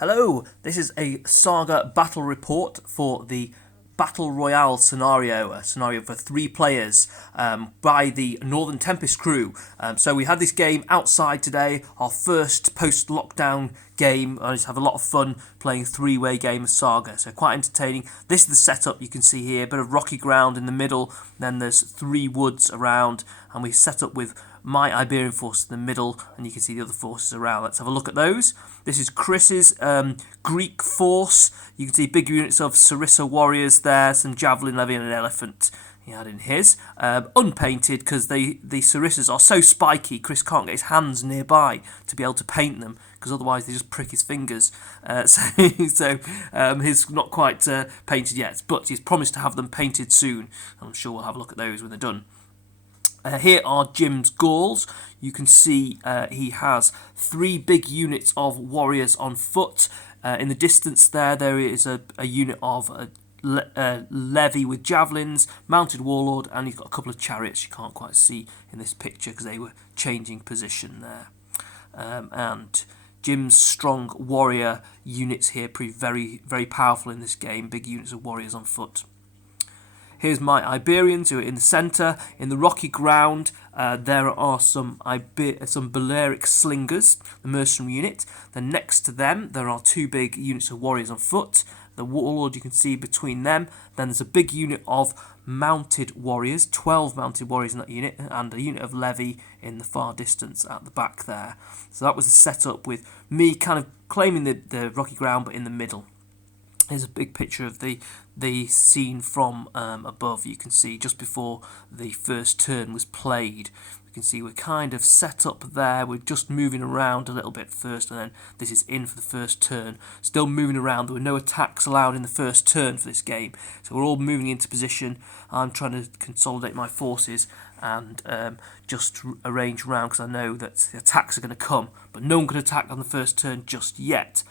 Hello, this is a Saga battle report for the Battle Royale scenario, a scenario for 3 players by the Northern Tempest crew. So we had this game outside today, our first post-lockdown game. I just have a lot of fun playing a 3-way game of Saga, so quite entertaining. This is the setup you can see here, a bit of rocky ground in the middle, then there's 3 woods around, and we set up with my Iberian force in the middle, and you can see the other forces around. Let's have a look at those. This is Chris's Greek force. You can see big units of sarissa warriors there, some javelin, levy, and an elephant he had in his. Unpainted, because the sarissas are so spiky, Chris can't get his hands nearby to be able to paint them, because otherwise they just prick his fingers. So he's not quite painted yet, but he's promised to have them painted soon. I'm sure we'll have a look at those when they're done. Here are Jim's Gauls. You can see he has 3 big units of warriors on foot. In the distance there is a unit of levy with javelins, mounted warlord, and he's got a couple of chariots you can't quite see in this picture because they were changing position there. And Jim's strong warrior units here prove very, very powerful in this game. Big units of warriors on foot. Here's my Iberians who are in the centre. In the rocky ground, there are some Balearic slingers, the mercenary unit. Then next to them, there are 2 big units of warriors on foot. The warlord you can see between them. Then there's a big unit of mounted warriors, 12 mounted warriors in that unit, and a unit of levy in the far distance at the back there. So that was the setup with me kind of claiming the rocky ground, but in the middle. Here's a big picture of the scene from above. You can see just before the first turn was played. You can see we're kind of set up there. We're just moving around a little bit first, and then this is in for the first turn. Still moving around. There were no attacks allowed in the first turn for this game, so we're all moving into position. I'm trying to consolidate my forces and just arrange around because I know that the attacks are going to come, but no one can attack on the first turn just yet.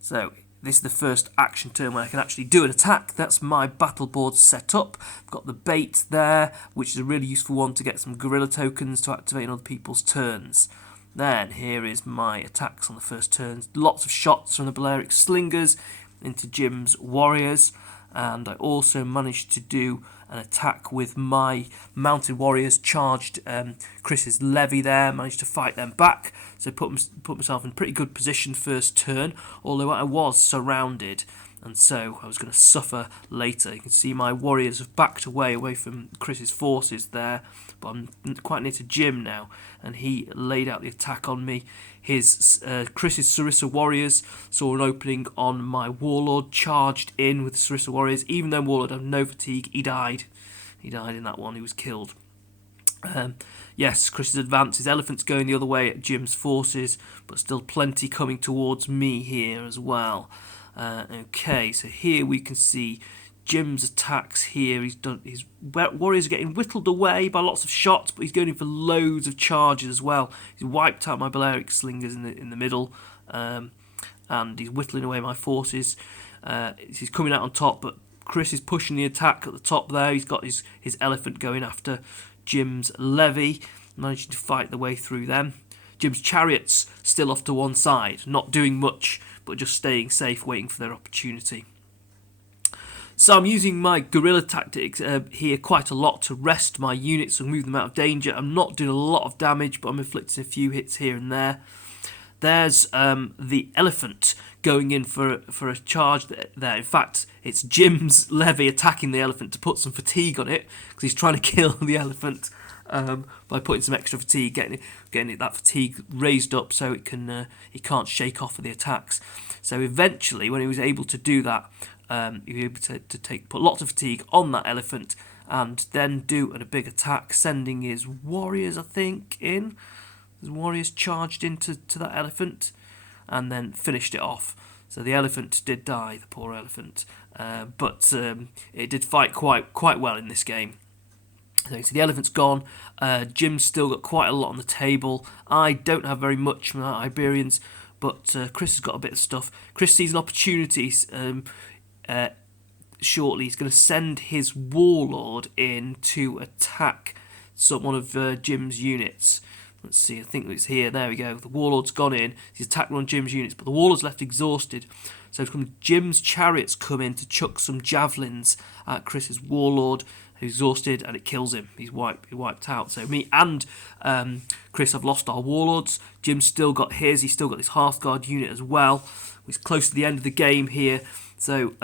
So this is the first action turn where I can actually do an attack. That's my battle board set up. I've got the bait there, which is a really useful one to get some guerrilla tokens to activate in other people's turns. Then here is my attacks on the first turn. Lots of shots from the Balearic slingers into Jim's warriors. And I also managed to do an attack with my mounted warriors, charged Chris's levy there, managed to fight them back, so put myself in pretty good position first turn, although I was surrounded, and so I was going to suffer later. You can see my warriors have backed away from Chris's forces there, but I'm quite near to Jim now, and he laid out the attack on me. His Chris's sarissa warriors saw an opening on my warlord, charged in with the sarissa warriors. Even though warlord had no fatigue, he died. He died in that one. He was killed. Yes, Chris's advance. His elephant's going the other way at Jim's forces, but still plenty coming towards me here as well. Okay, so here we can see Jim's attacks here. His warriors are getting whittled away by lots of shots, but he's going in for loads of charges as well. He's wiped out my Balearic slingers in the middle, and he's whittling away my forces. He's coming out on top, but Chris is pushing the attack at the top there. He's got his elephant going after Jim's levy, managing to fight the way through them. Jim's chariots still off to one side, not doing much, but just staying safe, waiting for their opportunity. So I'm using my guerrilla tactics here quite a lot to rest my units and move them out of danger. I'm not doing a lot of damage, but I'm inflicting a few hits here and there. There's the elephant going in for a charge there. In fact, it's Jim's levy attacking the elephant to put some fatigue on it, because he's trying to kill the elephant by putting some extra fatigue, getting it that fatigue raised up so it can't shake off of the attacks. So eventually, when he was able to do that, he was able to put lots of fatigue on that elephant and then do a big attack, sending his warriors, I think, in. His warriors charged into that elephant and then finished it off. So the elephant did die, the poor elephant, but it did fight quite well in this game. So the elephant's gone. Jim's still got quite a lot on the table. I don't have very much from my Iberians, but Chris has got a bit of stuff. Chris sees an opportunity shortly. He's going to send his warlord in to attack one of Jim's units. Let's see, I think it's here. There we go. The warlord's gone in. He's attacked on Jim's units, but the warlord's left exhausted. So Jim's chariots come in to chuck some javelins at Chris's warlord, who's exhausted, and it kills him. He's wiped out. So me and Chris have lost our warlords. Jim's still got his. He's still got this Hearthguard unit as well. He's close to the end of the game here. So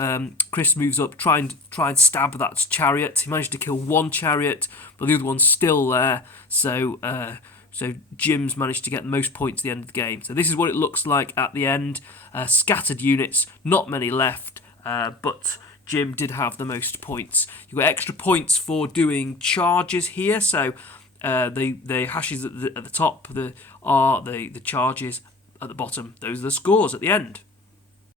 Chris moves up, try and stab that chariot. He managed to kill one chariot, but the other one's still there. So Jim's managed to get the most points at the end of the game. So this is what it looks like at the end. Scattered units, not many left, but Jim did have the most points. You got extra points for doing charges here. So the hashes at the top are the charges. At the bottom, those are the scores at the end.